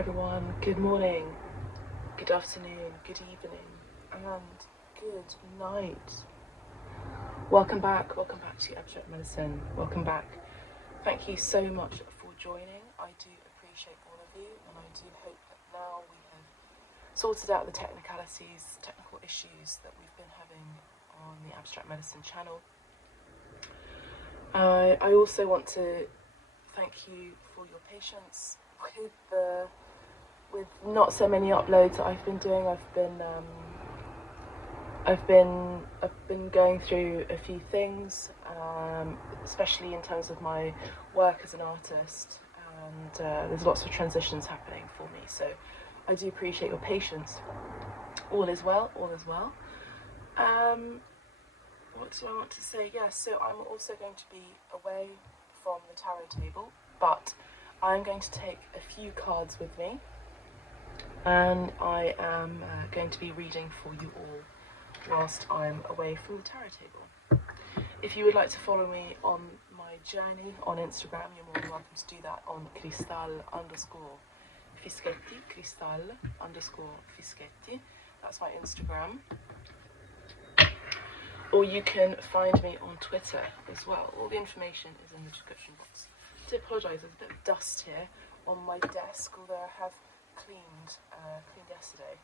everyone, good morning, good afternoon, good evening, and good night. Welcome back to Abstract Medicine, welcome back. Thank you so much for joining. I do appreciate all of you, and I do hope that now we have sorted out the technical issues that we've been having on the Abstract Medicine channel. I also want to thank you for your patience with not so many uploads that I've been doing. I've been going through a few things, especially in terms of my work as an artist, and there's lots of transitions happening for me, so I do appreciate your patience. All is well, all is well. What do I want to say? Yes, so I'm also going to be away from the tarot table, but I'm going to take a few cards with me, and I am going to be reading for you all whilst I'm away from the tarot table. If you would like to follow me on my journey on Instagram, you're more than welcome to do that on cristal_fischetti, cristal_fischetti. That's my Instagram. Or you can find me on Twitter as well. All the information is in the description box. I do apologise, there's a bit of dust here on my desk, although I have cleaned yesterday.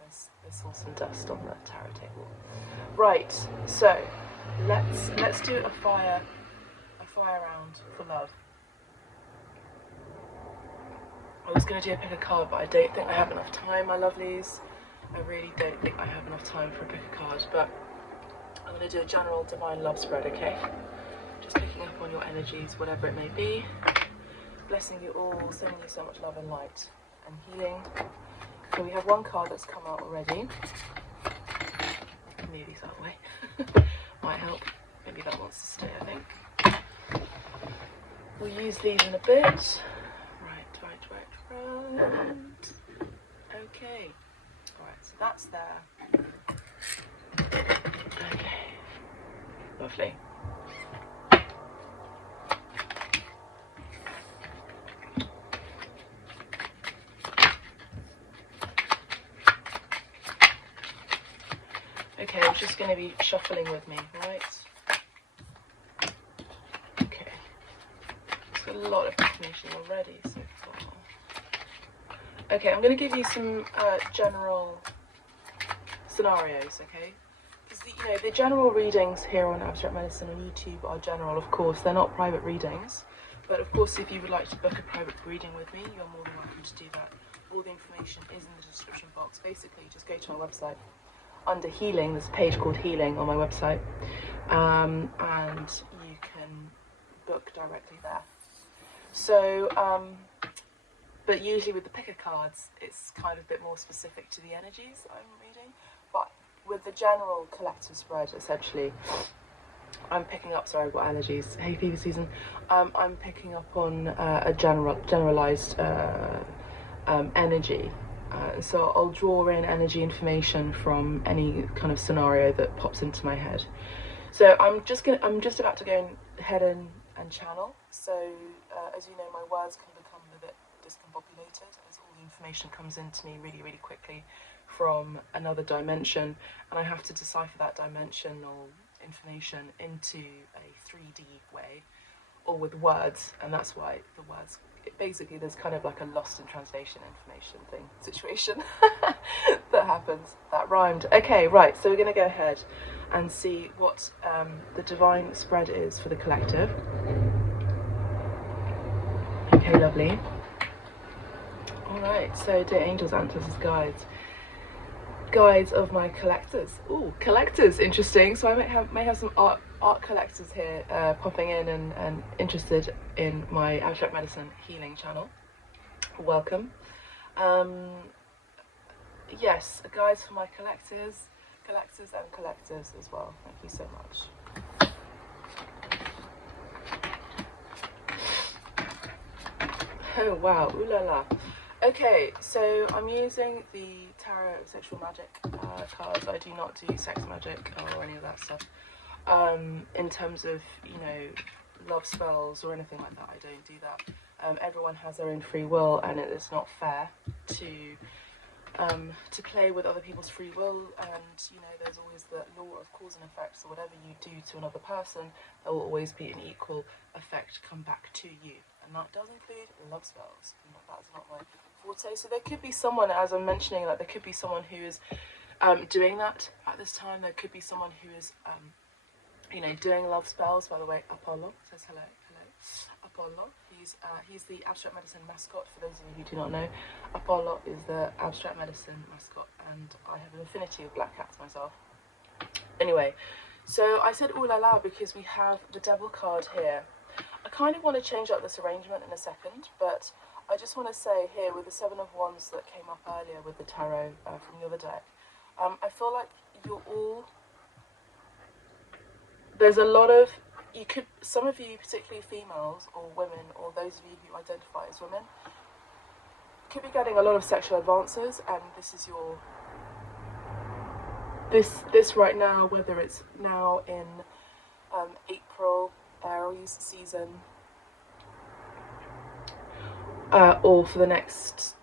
There's still some dust on the tarot table. Right, so let's do a fire round for love. I was going to do a pick a card, but I don't think I have enough time, my lovelies. I really don't think I have enough time for a pick a card, but I'm going to do a general divine love spread, okay? Just picking up on your energies, whatever it may be. Blessing you all, sending you so much love and light and healing. So we have one card that's come out already. Move these out of the way. Might help. Maybe that wants to stay, I think. We'll use these in a bit. Right. Okay. Alright, so that's there. Okay. Lovely. Okay, I'm just going to be shuffling with me, right? Okay. It's got a lot of information already so far. Okay, I'm going to give you some general scenarios, okay? Because the general readings here on Abstract Medicine on YouTube are general, of course. They're not private readings. But of course, if you would like to book a private reading with me, you're more than welcome to do that. All the information is in the description box. Basically, just go to my website. Under healing, there's a page called healing on my website, and you can book directly there. So, but usually with the picker cards, it's kind of a bit more specific to the energies that I'm reading. But with the general collective spread, essentially, I'm picking up. Sorry, I've got allergies. Hay fever season. I'm picking up on a generalized energy. So I'll draw in energy information from any kind of scenario that pops into my head. So I'm just about to go ahead and channel. So as you know, my words can become a bit discombobulated as all the information comes into me really, really quickly from another dimension, and I have to decipher that dimensional information into a 3D way, or with words, and that's why the words. Basically, there's kind of like a lost in translation information situation that happens. That rhymed. Okay, right, so we're going to go ahead and see what the divine spread is for the collective. Okay, lovely. Alright, so dear angels, ancestors, guides of my collectors. Ooh, collectors, interesting. So I may have some art collectors here popping in and interested in my Abstract Medicine healing channel. Welcome. Yes, guides for my collectors and collectors as well. Thank you so much. Oh wow, ooh la la. Okay, so I'm using the Tarot Sexual Magic cards. I do not do sex magic or any of that stuff. In terms of, love spells or anything like that, I don't do that. Everyone has their own free will, and it is not fair to play with other people's free will. And you know, there's always the law of cause and effect. So whatever you do to another person, there will always be an equal effect come back to you, and that does include love spells. That's not my forte. So there could be someone, as I'm mentioning, like there could be someone who is doing that at this time. There could be someone who is you know, doing love spells. By the way, Apollo says hello. Apollo, he's the abstract medicine mascot. For those of you who do not know, Apollo is the abstract medicine mascot, and I have an affinity with black cats myself. Anyway, so I said ooh la la because we have the devil card here. I kind of want to change up this arrangement in a second, but I just want to say here with the 7 of Wands that came up earlier with the tarot from the other deck, I feel like you're all, there's a lot of, you could, some of you, particularly females or women, or those of you who identify as women, could be getting a lot of sexual advances, and this is your, this right now, whether it's now in April, Aries season, or for the next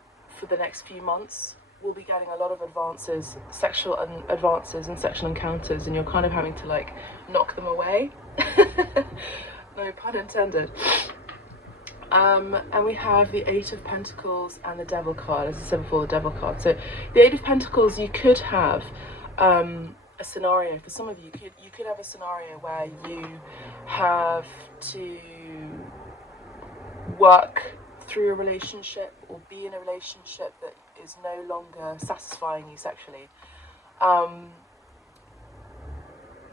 few months, we'll be getting a lot of advances, sexual advances and sexual encounters, and you're kind of having to like knock them away. No pun intended. And we have the 8 of Pentacles and the Devil card, as I said before, the Devil card. So the 8 of Pentacles, you could have a scenario, for some of you, you could have a scenario where you have to work through a relationship or be in a relationship that is no longer satisfying you sexually.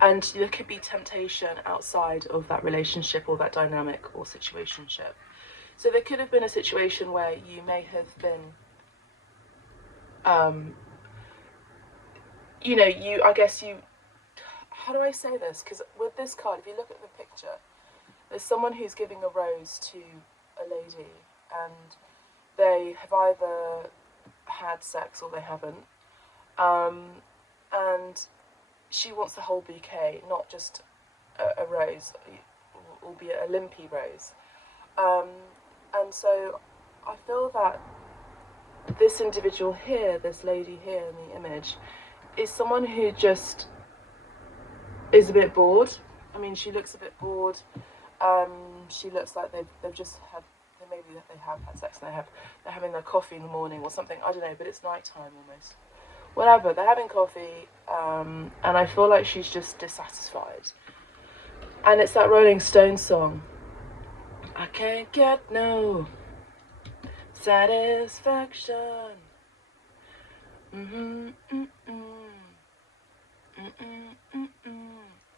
And there could be temptation outside of that relationship or that dynamic or situationship. So there could have been a situation where you may have been, you know, how do I say this? Because with this card, if you look at the picture, there's someone who's giving a rose to a lady, and they have either had sex or they haven't. And she wants the whole bouquet, not just a rose, albeit a limpy rose. And so I feel that this individual here, this lady here in the image, is someone who just is a bit bored. I mean, she looks a bit bored. She looks like they've just had, maybe they have had sex and they're having their coffee in the morning or something. I don't know, but it's nighttime almost. Whatever, they're having coffee, and I feel like she's just dissatisfied. And it's that Rolling Stones song. I can't get no satisfaction.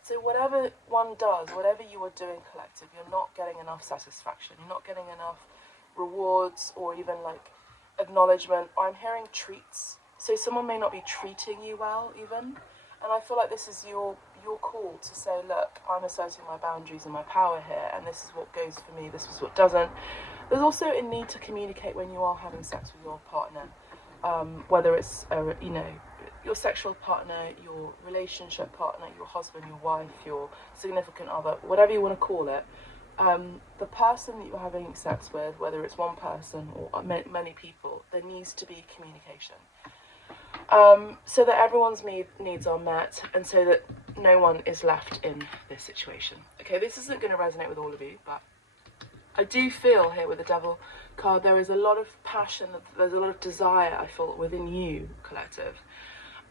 So whatever one does, whatever you are doing collective, you're not getting enough satisfaction. You're not getting enough rewards or even like acknowledgement. Or I'm hearing treats. So someone may not be treating you well even. And I feel like this is your call to say, look, I'm asserting my boundaries and my power here, and this is what goes for me, this is what doesn't. There's also a need to communicate when you are having sex with your partner, whether it's, you know, your sexual partner, your relationship partner, your husband, your wife, your significant other, whatever you want to call it. The person that you're having sex with, whether it's one person or many people, there needs to be communication. So that everyone's needs are met, and so that no one is left in this situation. Okay, this isn't going to resonate with all of you, but I do feel here with the Devil card, there is a lot of passion, there's a lot of desire, I feel, within you, collective.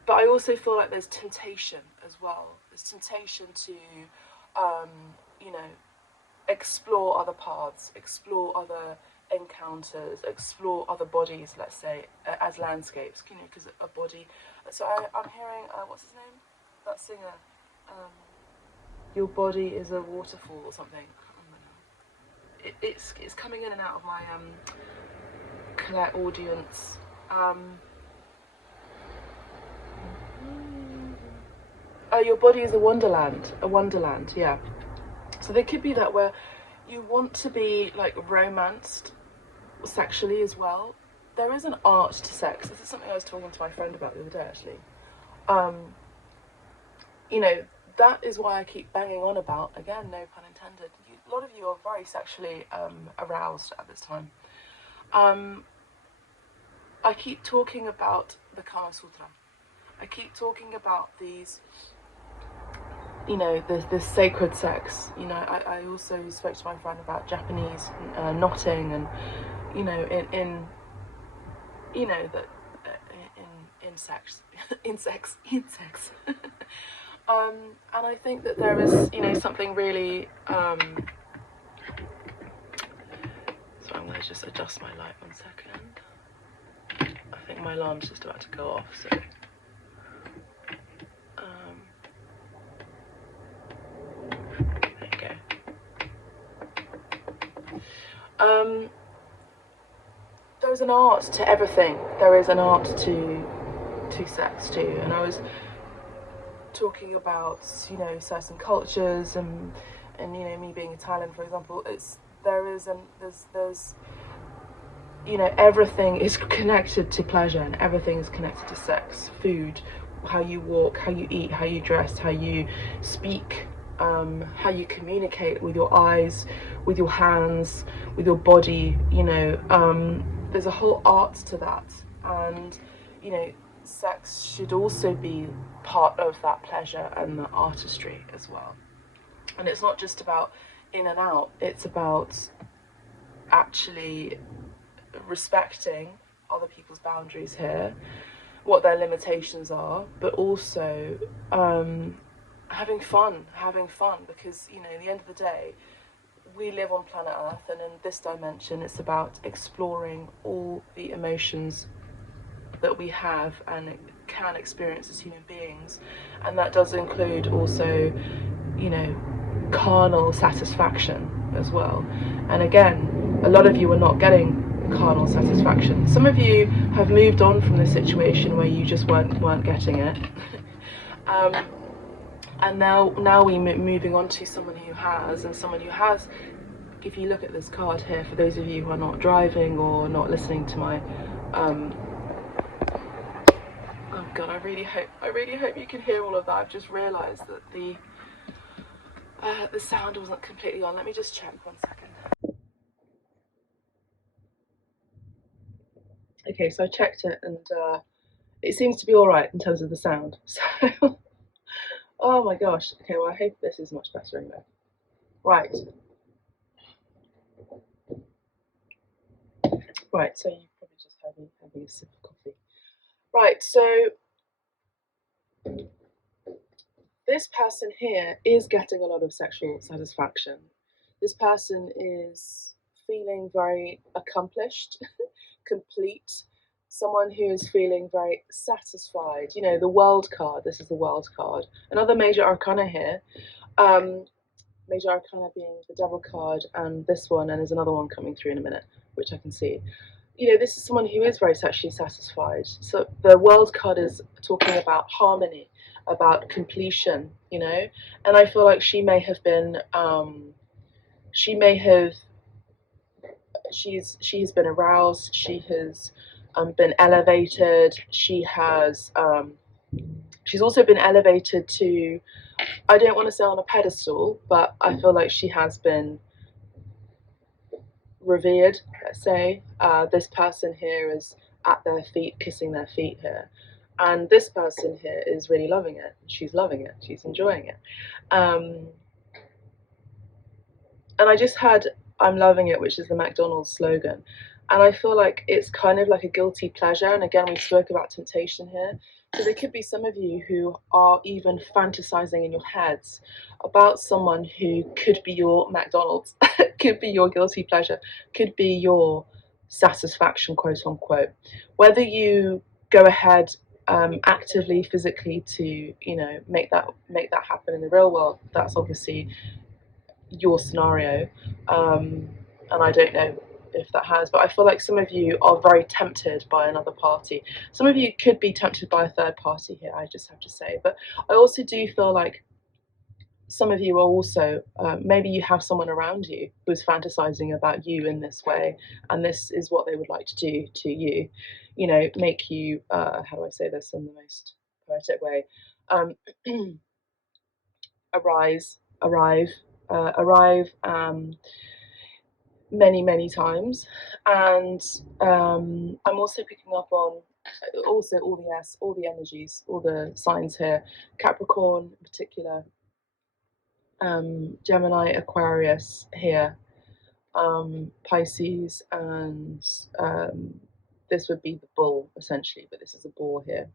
But I also feel like there's temptation as well. There's temptation to, you know, explore other paths, explore other encounters, explore other bodies, let's say, as landscapes, you know, because a body. So I'm hearing, what's his name? That singer. Your body is a waterfall or something. It's coming in and out of my audience. Oh, your body is a wonderland, yeah. So there could be that where you want to be like romanced sexually as well. There is an art to sex. This is something I was talking to my friend about the other day, actually. You know, that is why I keep banging on about, again, no pun intended, lot of you are very sexually aroused at this time. I keep talking about the Kama Sutra. I keep talking about these, you know, this sacred sex. You know, I also spoke to my friend about Japanese knotting, and you know, in you know, that in sex, in sex. And I think that there is, you know, something really. So I'm going to just adjust my light 1 second. I think my alarm's just about to go off, so. There you go. There's an art to everything. There is an art to sex too, and I was talking about, you know, certain cultures and you know, me being Italian, for example. There's you know, everything is connected to pleasure, and everything is connected to sex, food, how you walk, how you eat, how you dress, how you speak, how you communicate with your eyes, with your hands, with your body. You know, there's a whole art to that, and you know, sex should also be part of that pleasure and the artistry as well. And it's not just about in and out, it's about actually respecting other people's boundaries here, what their limitations are, but also having fun, because, you know, at the end of the day, we live on planet Earth, and in this dimension it's about exploring all the emotions that we have and can experience as human beings, and that does include also, you know, carnal satisfaction as well. And again, a lot of you are not getting carnal satisfaction. Some of you have moved on from the situation where you just weren't getting it, and now we're moving on to someone who has, and someone who has. If you look at this card here, for those of you who are not driving or not listening to my oh god, I really hope you can hear all of that. I've just realised that the sound wasn't completely on. Let me just check 1 second. Okay, so I checked it, and it seems to be all right in terms of the sound. So, oh my gosh. Okay, well, I hope this is much better anyway. Right. Right, so you probably just heard me having a sip of coffee. Right, so this person here is getting a lot of sexual satisfaction. This person is feeling very accomplished, complete, someone who is feeling very satisfied. You know, the World card, this is the World card. Another major arcana here, major arcana being the Devil card, and this one, and there's another one coming through in a minute, which I can see. You know, this is someone who is very sexually satisfied. So the World card is talking about harmony, about completion, you know, and I feel like she has been aroused, she has been elevated, she's also been elevated to, I don't want to say on a pedestal, but I feel like she has been revered, let's say. This person here is at their feet, kissing their feet here. And this person here is really loving it. She's loving it. She's enjoying it. And I just had "I'm loving it," which is the McDonald's slogan. And I feel like it's kind of like a guilty pleasure. And again, we spoke about temptation here. So there could be some of you who are even fantasizing in your heads about someone who could be your McDonald's, could be your guilty pleasure, could be your satisfaction, quote unquote. Whether you go ahead actively, physically to, you know, make that happen in the real world, that's obviously your scenario, and I don't know if that has, but I feel like some of you are very tempted by another party. Some of you could be tempted by a third party here, I just have to say. But I also do feel like some of you are also, maybe you have someone around you who's fantasizing about you in this way, and this is what they would like to do to you, you know, make you, how do I say this in the most poetic way, arrive, arrive many times. And I'm also picking up on also all the energies, all the signs here. Capricorn in particular, Gemini, Aquarius here, Pisces, and this would be the bull essentially, but this is a bull here.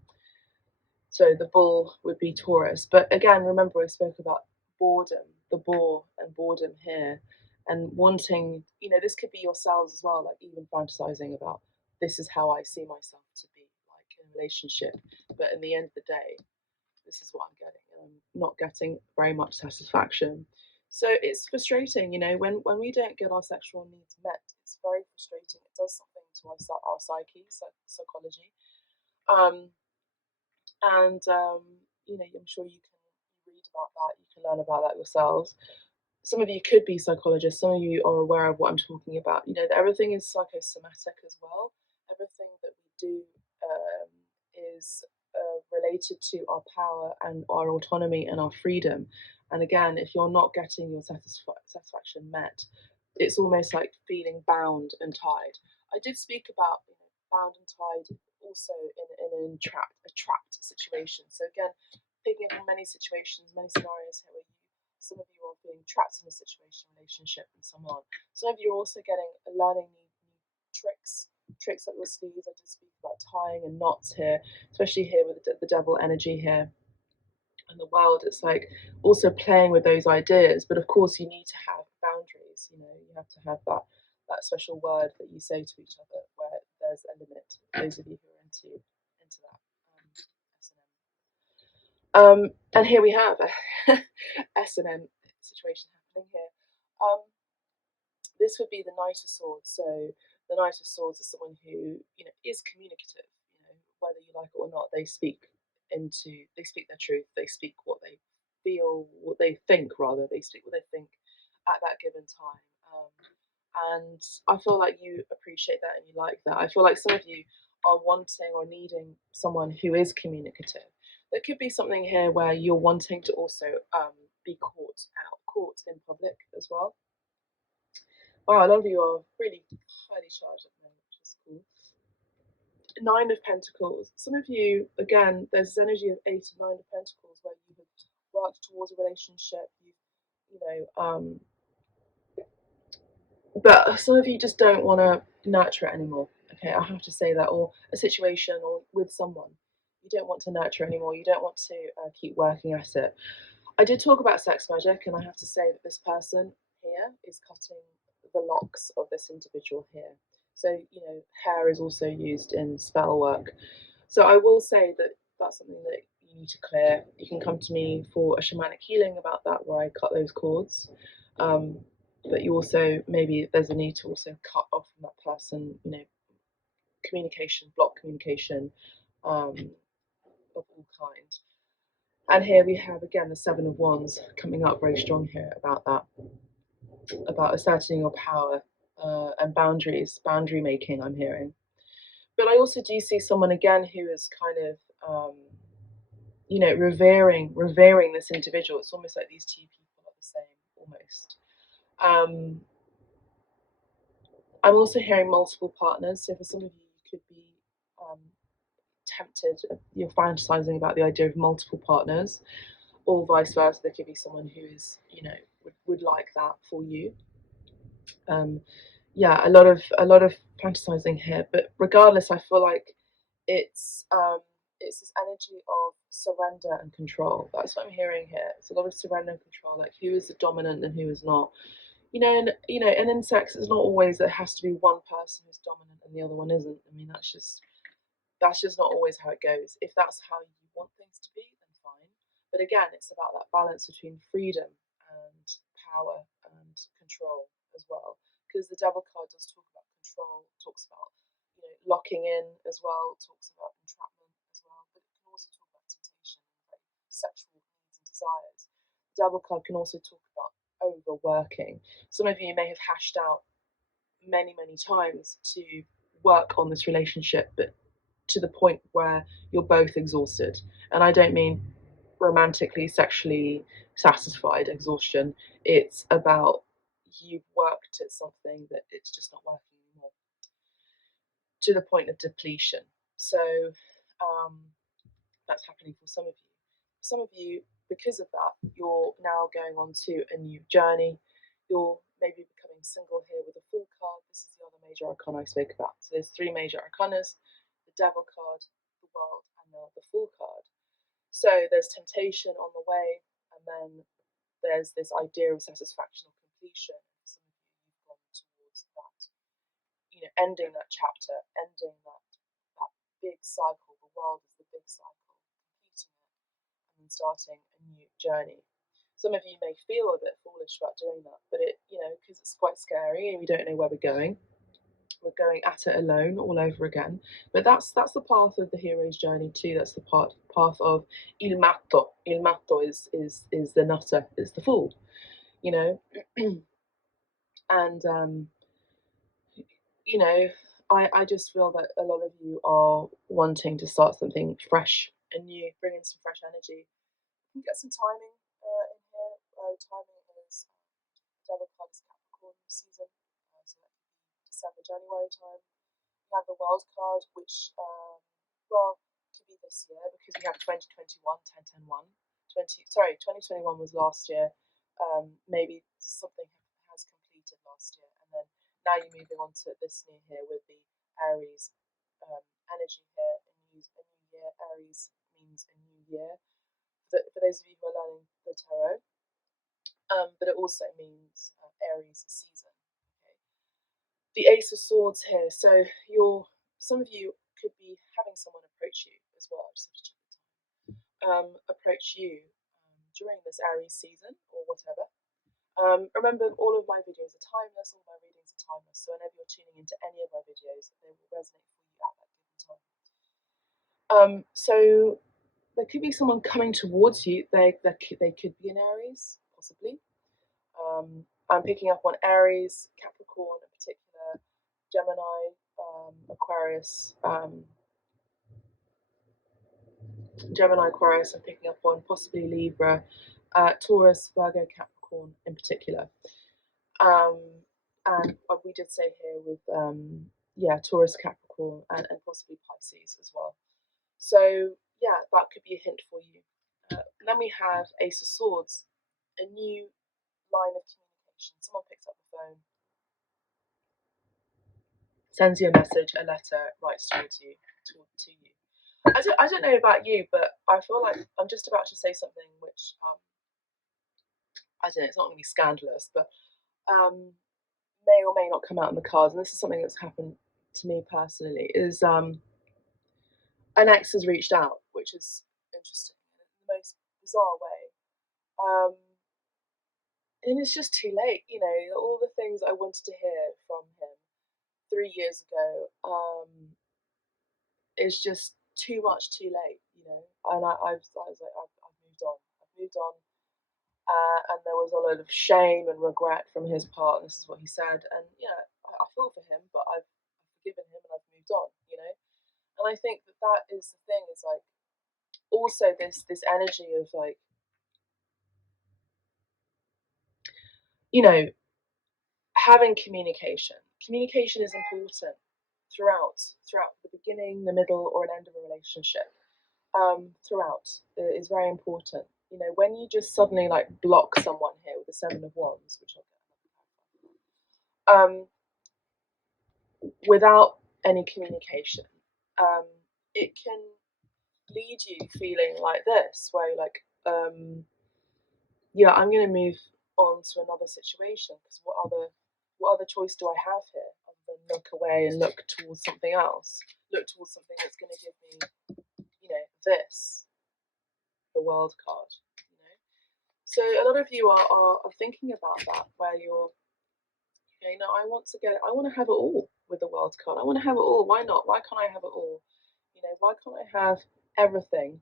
So the bull would be Taurus. But again, remember I spoke about boredom, the bore and boredom here, and wanting, this could be yourselves as well, like even fantasizing about this is how I see myself to be, like in a relationship. But in the end of the day, this is what I'm getting, and I'm not getting very much satisfaction. So it's frustrating, when we don't get our sexual needs met. It's very frustrating. It does something to our psyche, psychology. And I'm sure you can read about that, you can learn about that yourselves. Some of you could be psychologists, some of you are aware of what I'm talking about. That everything is psychosomatic as well. Everything that we do is related to our power and our autonomy and our freedom. And again, if you're not getting your satisfaction met, it's almost like feeling bound and tied. I did speak about bound and tied also in a trapped situation. So again, picking up on many situations, many scenarios here where some of you are being trapped in a situation, relationship with someone. Some of you are also learning new tricks up your sleeves. I did speak about tying and knots here, especially here with the devil energy here. And the world, it's like also playing with those ideas, but of course you need to have boundaries. You have to have that special word that you say to each other where there's a limit. Those of you who are into that S&M. And here we have a S&M situation happening here. This would be the Knight of Swords. So the Knight of Swords is someone who is communicative. Whether you like it or not, they speak their truth. They speak what they feel, what they think. Rather, they speak what they think at that given time. And I feel like you appreciate that and you like that. I feel like some of you are wanting or needing someone who is communicative. There could be something here where you're wanting to also be caught in public as well. Wow, a lot of you are really highly charged at the moment, which is cool. Nine of Pentacles. Some of you, again, there's this energy of 8 and 9 of Pentacles where you have worked towards a relationship. But some of you just don't want to nurture it anymore. Okay, I have to say that, or a situation, or with someone, you don't want to nurture anymore. You don't want to keep working at it. I did talk about sex magic, and I have to say that this person here is cutting the locks of this individual here. So, hair is also used in spell work. So I will say that that's something that you need to clear. You can come to me for a shamanic healing about that, where I cut those cords. But you also, maybe there's a need to also cut off from that person, communication, block communication of all kinds. And here we have again the Seven of Wands coming up very strong here about that, about asserting your power and boundary making, I'm hearing. But I also do see someone again who is kind of, revering this individual. It's almost like these two people are the same, almost. I'm also hearing multiple partners. So for some of you, you could be tempted, you're fantasizing about the idea of multiple partners, or vice versa. There could be someone who is, would like that for you. A lot of fantasizing here. But regardless, I feel like it's this energy of surrender and control. That's what I'm hearing here. It's a lot of surrender and control, like who is the dominant and who is not. And in sex, it's not always that it has to be one person who's dominant and the other one isn't. I mean, that's just not always how it goes. If that's how you want things to be, then fine. But again, it's about that balance between freedom and power and control as well. Because the Devil card does talk about control, talks about locking in as well, talks about entrapment as well. But it can also talk about temptation, like sexual needs and desires. The Devil card can also talk about overworking. Some of you may have hashed out many times to work on this relationship, but to the point where you're both exhausted. And I don't mean romantically, sexually satisfied exhaustion. It's about you've worked at something that it's just not working anymore, to the point of depletion. So that's happening for some of you. Some of you, because of that, you're now going on to a new journey. You're maybe becoming single here with a Fool card. This is the other major arcana I spoke about. So there's three major arcanas: the Devil card, the World, and the Fool card. So there's temptation on the way, and then there's this idea of satisfaction or completion. Some of you, you've gone towards that, ending that chapter, ending that big cycle. The world is the big cycle, completing it, and then starting a new journey. Some of you may feel a bit foolish about doing that, but because it's quite scary and we don't know where we're going. We're going at it alone all over again. But that's the path of the hero's journey too. That's the path of il matto. Il matto is the nutter, is the fool, and I just feel that a lot of you are wanting to start something fresh and new, bring in some fresh energy. You can get some timing in here. Timing is Devil card is Capricorn season, so that could be December, January time. We have the World card, which could be this year because we have 2021, 10, 10, 1. 2021 was last year. Maybe something has completed last year, and then now you're moving on to this new here with the Aries energy here. A new year. Aries means a new year. For those of you who are learning the tarot, but it also means Aries season. Okay. The Ace of Swords here. So some of you could be having someone approach you as well. Just have to check the time. Approach you during this Aries season or whatever. Remember, all of my videos are timeless. All my readings are timeless. So whenever you're tuning into any of my videos, they will resonate for you at that given time. So there could be someone coming towards you. They could be an Aries, possibly. I'm picking up on Aries, Capricorn in particular, Gemini, Aquarius. Gemini, Aquarius, I'm picking up on possibly Libra, Taurus, Virgo, Capricorn in particular. And we did say here with Taurus, Capricorn, and possibly Pisces as well. So yeah, that could be a hint for you. Then we have Ace of Swords, a new line of communication. Someone picks up the phone, sends you a message, a letter, writes towards you, to you. I don't know about you, but I feel like I'm just about to say something which I don't know. It's not going to be scandalous, but may or may not come out in the cards. And this is something that's happened to me personally. Is an ex has reached out, which is interesting in the most bizarre way. And it's just too late, all the things I wanted to hear from him 3 years ago, is just too much too late, and I was like, I've moved on. And there was a lot of shame and regret from his part. This is what he said, and I feel for him, but I've forgiven him and I've moved on, and I think that is the thing, is like also this energy of like, having communication. Communication is important throughout the beginning, the middle, or an end of a relationship. Throughout is very important. When you just suddenly like block someone here with the Seven of Wands, which I'll get without any communication, it can lead you feeling like this, where you're like, I'm going to move on to another situation, because what other choice do I have here other than look away and look towards something else, look towards something that's going to give me, this, the World card, So a lot of you are thinking about that, where you're, I want to have it all with the World card. I want to have it all. Why not? Why can't I have it all? Why can't I have everything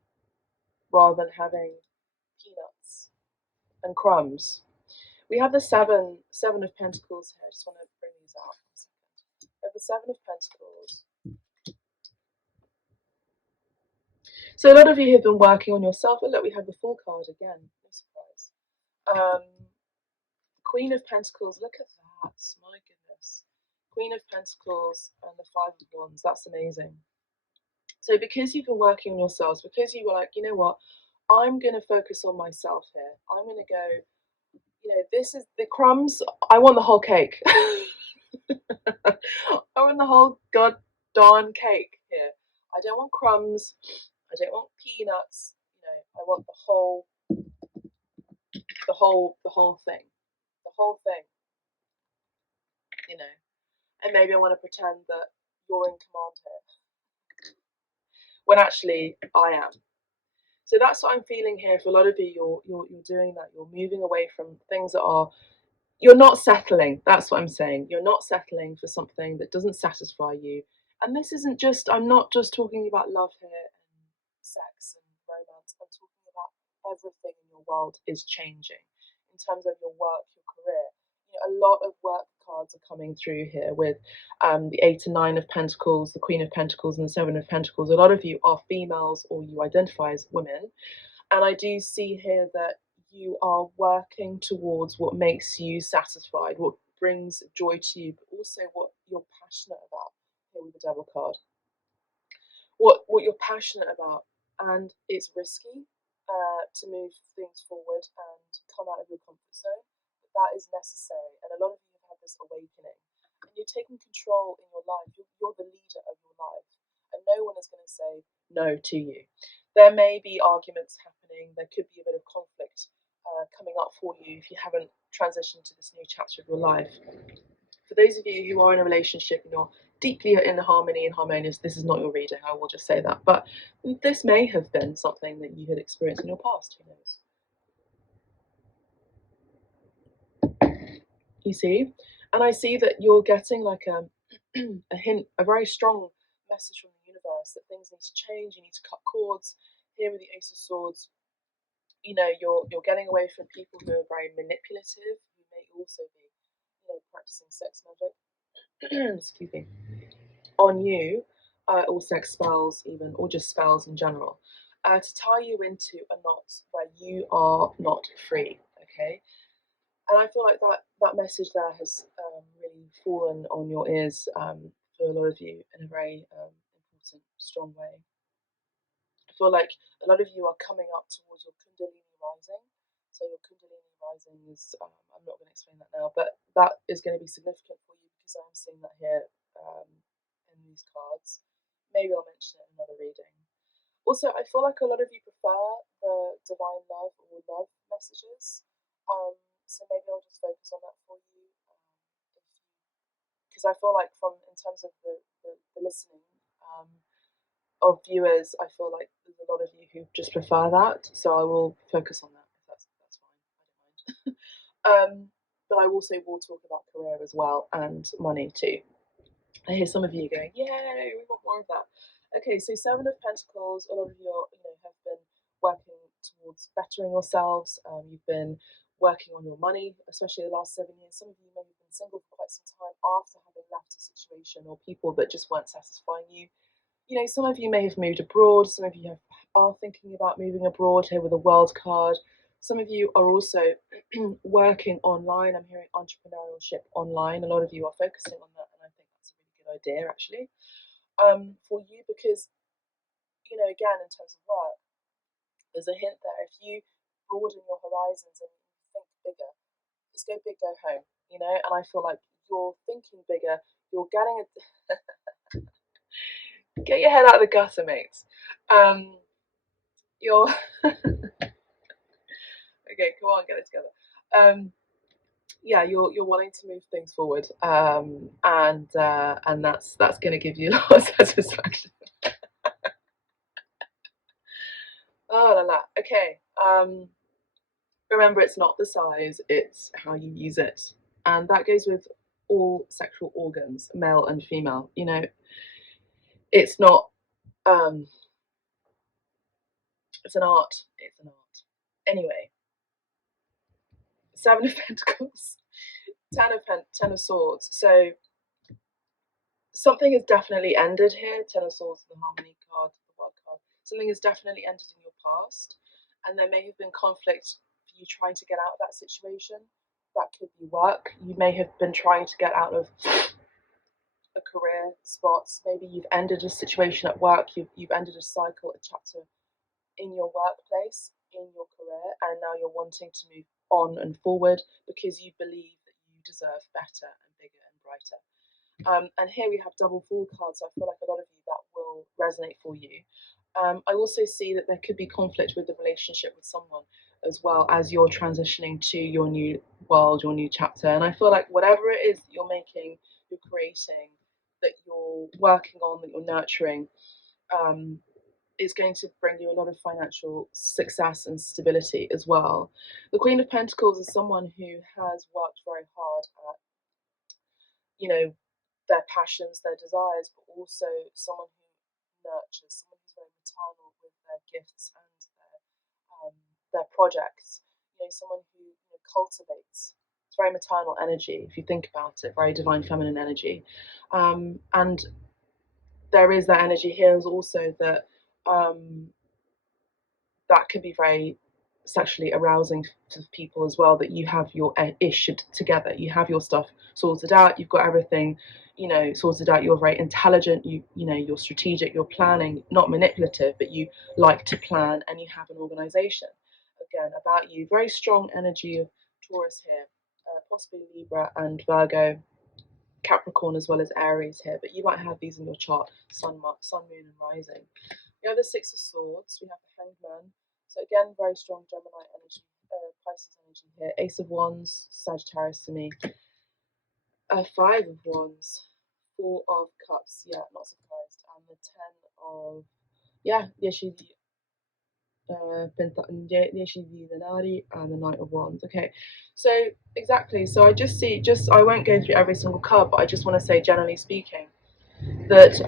rather than having peanuts and crumbs? We have the seven of Pentacles here. I just want to bring these out for a second. We have the Seven of Pentacles. So a lot of you have been working on yourself. And look, we have the Fool card again. No surprise. Queen of Pentacles. Look at that. My goodness. Queen of Pentacles and the Five of Wands. That's amazing. So because you've been working on yourselves, because you were like, you know what, I'm going to focus on myself here. I'm going to go, you know, this is the crumbs. I want the whole cake. I want the whole god darn cake here. I don't want crumbs. I don't want peanuts. You know, I want the whole thing. The whole thing. You know. And maybe I want to pretend that you're in command here. When actually I am. So that's what I'm feeling here. For a lot of you, you're doing that. You're moving away from things that are, you're not settling. That's what I'm saying. You're not settling for something that doesn't satisfy you. And this isn't just, I'm not just talking about love here and sex and romance. I'm talking about everything in your world is changing in terms of your work, your career. You know, a lot of work cards are coming through here with the 8 and 9 of Pentacles, the Queen of Pentacles and the 7 of Pentacles. A lot of you are females or you identify as women. And I do see here that you are working towards what makes you satisfied, what brings joy to you, but also what you're passionate about here with the Devil card. What you're passionate about. And it's risky to move things forward and come out of your comfort zone, but that is necessary. And a lot of you have had this awakening. And you're taking control in your life. You're the leader of your life. And no one is going to say no to you. There may be arguments happening. There could be a bit of conflict coming up for you if you haven't transitioned to this new chapter of your life. For those of you who are in a relationship and you're deeply in harmony and harmonious, this is not your reading, I will just say that. But this may have been something that you had experienced in your past, who knows? You see? And I see that you're getting like a hint, a very strong message from the universe that things need to change, you need to cut cords. Here with the Ace of Swords, you know, you're getting away from people who are very manipulative, who may also be, you know, practicing sex magic. Excuse me. On you, or sex spells even, or just spells in general, to tie you into a knot where you are not free, okay? And I feel like that message there has really fallen on your ears for a lot of you in a very important, strong way. I feel like a lot of you are coming up towards your Kundalini rising. So your Kundalini rising is, I'm not going to explain that now, but that is going to be significant for you because I'm seeing that here in these cards. Maybe I'll mention it in another reading. Also, I feel like a lot of you prefer the divine love or love messages. So maybe I'll just focus on that for you. Because I feel like in terms of the listening of viewers, I feel like there's a lot of you who just prefer that. So I will focus on that. If that's fine. I don't mind. But I also will talk about career as well and money too. I hear some of you going, yay, we want more of that. Okay, so 7 of Pentacles, a lot of you have been working towards bettering yourselves. You've been working on your money, especially the last 7 years. Some of you may have been single for quite some time after having left a situation or people that just weren't satisfying you. You know, some of you may have moved abroad. Some of you are thinking about moving abroad here with a World card. Some of you are also working online. I'm hearing entrepreneurship online. A lot of you are focusing on that, and I think that's a really good idea, actually, for you, because, you know, again, in terms of work, there's a hint there. If you broaden your horizons and think bigger, it's go big, go home, you know, and I feel like you're thinking bigger, you're getting a... Get your head out of the gutter, mates. You're... Okay, come on, get it together. Yeah, you're wanting to move things forward, and that's going to give you a lot of satisfaction. Oh la la. Okay. Remember, it's not the size; it's how you use it, and that goes with all sexual organs, male and female. You know, it's not. It's an art. It's an art. Anyway, 7 of Pentacles, 10 of Swords. So something has definitely ended here. 10 of Swords, the Harmony card, the World card. Something has definitely ended in your past, and there may have been conflict for you trying to get out of that situation. That could be work. You may have been trying to get out of a career spot. Maybe you've ended a situation at work, you've ended a cycle, a chapter in your workplace, in your career, and now you're wanting to move on and forward because you believe that you deserve better and bigger and brighter. And here we have double fool cards, so I feel like a lot of you that will resonate for you. I also see that there could be conflict with the relationship with someone as well as you're transitioning to your new world, your new chapter. And I feel like whatever it is that you're making, you're creating, that you're working on, that you're nurturing, is going to bring you a lot of financial success and stability as well. The Queen of Pentacles is someone who has worked very hard at, their passions, their desires, but also someone who nurtures, someone who's very maternal with their gifts and their projects. Someone who cultivates. It's very maternal energy, if you think about it, very divine feminine energy. And there is that energy here is also that that can be very sexually arousing to people as well, that you have your ish together, you have your stuff sorted out, you've got everything sorted out, you're very intelligent, you're strategic, you're planning, not manipulative, but you like to plan, and you have an organization again about you. Very strong energy of Taurus here, possibly Libra and Virgo, Capricorn as well as Aries here, but you might have these in your chart: sun, moon and rising. We have the Six of Swords, we have the Hanged Man. So again, very strong Gemini energy, Pisces energy here. Ace of Wands, Sagittarius to me. Five of Wands, Four of Cups, yeah, not surprised. And the Ten of, Denari, and the Knight of Wands. Okay, so exactly. So I just see, I won't go through every single card, but I just want to say, generally speaking, that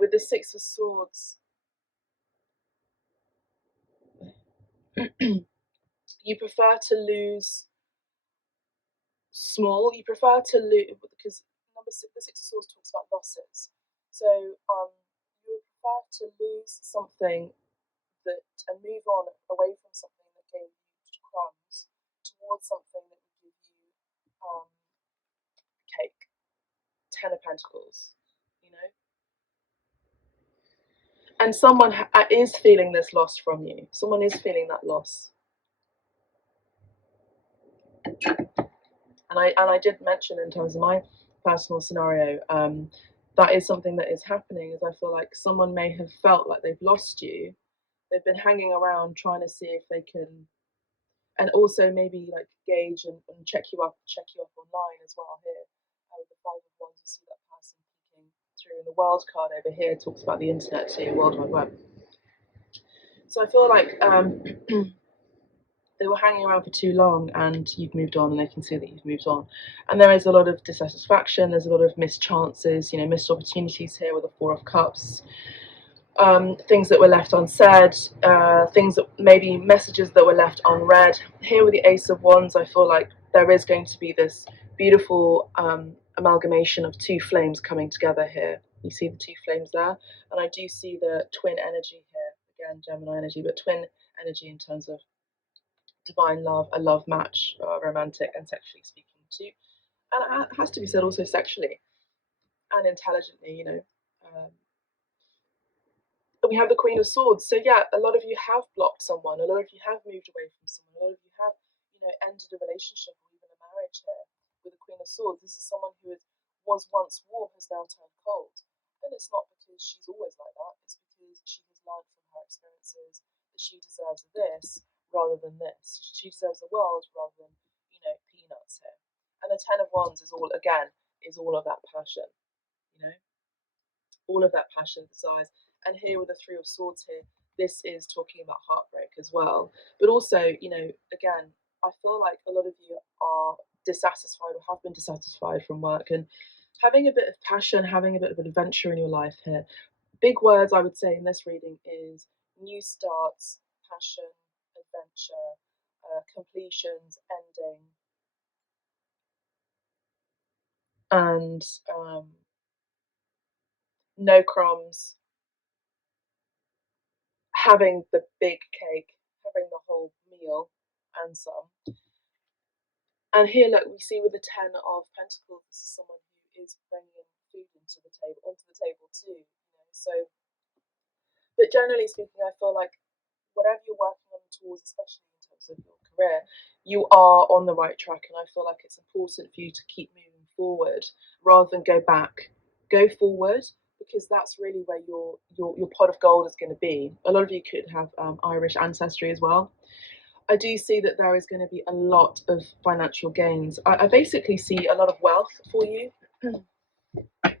with the Six of Swords, you prefer to lose small. You prefer to lose because the Six of Swords talks about losses. So you prefer to lose something and move on away from something that gave you crumbs towards something that would give you cake. Ten of Pentacles, And someone is feeling this loss from you. Someone is feeling that loss. And I did mention in terms of my personal scenario, that is something that is happening. Is I feel like someone may have felt like they've lost you. They've been hanging around trying to see if they can, and also maybe like gauge and check you up online as well. Here, with the Five of Wands, you see that person peeking through. And the World card over here talks about the internet too, World Wide Web. So I feel like they were hanging around for too long, and you've moved on, and they can see that you've moved on. And there is a lot of dissatisfaction, there's a lot of missed chances, missed opportunities here with the Four of Cups. Things that were left unsaid, things that maybe messages that were left unread. Here with the Ace of Wands, I feel like there is going to be this beautiful amalgamation of two flames coming together here. You see the two flames there, and I do see the twin energy here, again Gemini energy, but twin energy in terms of divine love, a love match, romantic and sexually speaking too. And it has to be said also sexually and intelligently, we have the Queen of Swords. So yeah, a lot of you have blocked someone, a lot of you have moved away from someone, a lot of you have, ended a relationship or even a marriage here with the Queen of Swords. This is someone who was once warm, has now turned cold. And it's not because she's always like that, it's because she has learned from her experiences that she deserves this rather than this. She deserves the world rather than, peanuts here. And the Ten of Wands is all of that passion, all of that passion, desires. And here with the Three of Swords here, this is talking about heartbreak as well. But also, again, I feel like a lot of you are dissatisfied or have been dissatisfied from work, and having a bit of passion, having a bit of adventure in your life here. Big words I would say in this reading is new starts, passion, adventure, completions, ending. and no crumbs, having the big cake, having the whole meal and some. And here, look, we see with the 10 of Pentacles, this is someone who is bringing food onto the table too. You know? So, but generally speaking, I feel like whatever you're working on towards, especially in terms of your career, you are on the right track. And I feel like it's important for you to keep moving forward rather than go back. Go forward, because that's really where your pot of gold is going to be. A lot of you could have Irish ancestry as well. I do see that there is going to be a lot of financial gains. I basically see a lot of wealth for you. I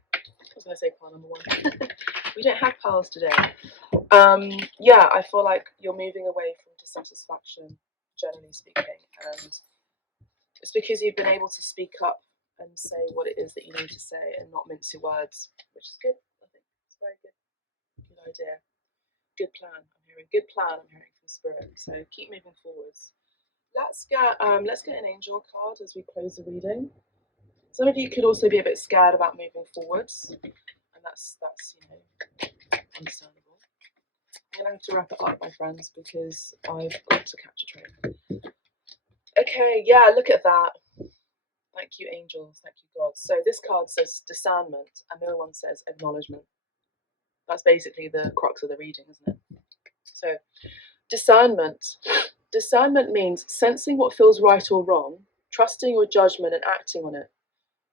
was going to say pile number 1. We don't have piles today. Yeah, I feel like you're moving away from dissatisfaction, generally speaking, and it's because you've been able to speak up and say what it is that you need to say and not mince your words, which is good. I think it's very good idea. Good plan. I'm hearing good plan. I'm hearing from spirit. So keep moving forwards. Let's get an angel card as we close the reading. Some of you could also be a bit scared about moving forwards, and that's understandable. I'm gonna have to wrap it up, my friends, because I've got to catch a train. Okay, yeah, look at that. Thank you, angels. Thank you, God. So this card says discernment, and the other one says acknowledgement. That's basically the crux of the reading, isn't it? So discernment. Discernment means sensing what feels right or wrong, trusting your judgment and acting on it.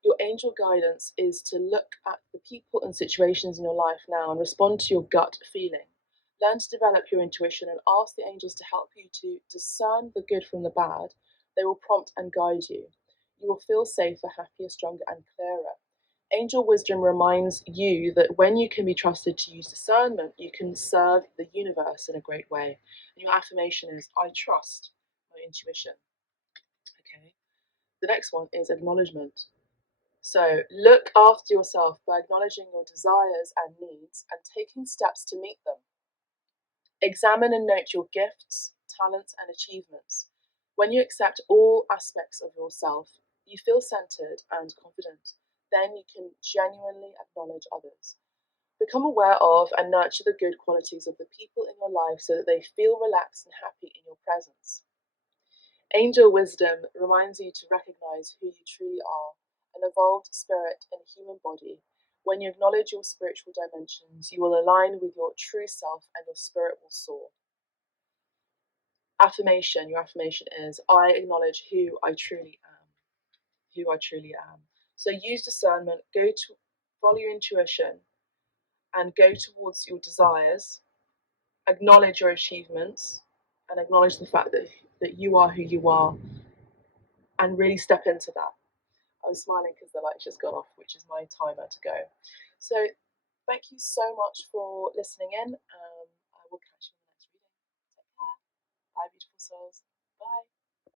Your angel guidance is to look at the people and situations in your life now and respond to your gut feeling. Learn to develop your intuition and ask the angels to help you to discern the good from the bad. They will prompt and guide you. You will feel safer, happier, stronger, and clearer. Angel wisdom reminds you that when you can be trusted to use discernment, you can serve the universe in a great way. And your affirmation is, I trust my intuition. Okay. The next one is acknowledgement. So look after yourself by acknowledging your desires and needs and taking steps to meet them. Examine and note your gifts, talents, and achievements. When you accept all aspects of yourself, you feel centered and confident. Then you can genuinely acknowledge others. Become aware of and nurture the good qualities of the people in your life so that they feel relaxed and happy in your presence. Angel wisdom reminds you to recognize who you truly are, an evolved spirit in a human body. When you acknowledge your spiritual dimensions, you will align with your true self and your spirit will soar. Affirmation. Your affirmation is, I acknowledge who I truly am. Who I truly am. So use discernment, follow your intuition and go towards your desires. Acknowledge your achievements and acknowledge the fact that you are who you are and really step into that. I was smiling because the light's just gone off, which is my timer to go. So thank you so much for listening in. I will catch you in the next reading. Take care. Bye, beautiful souls.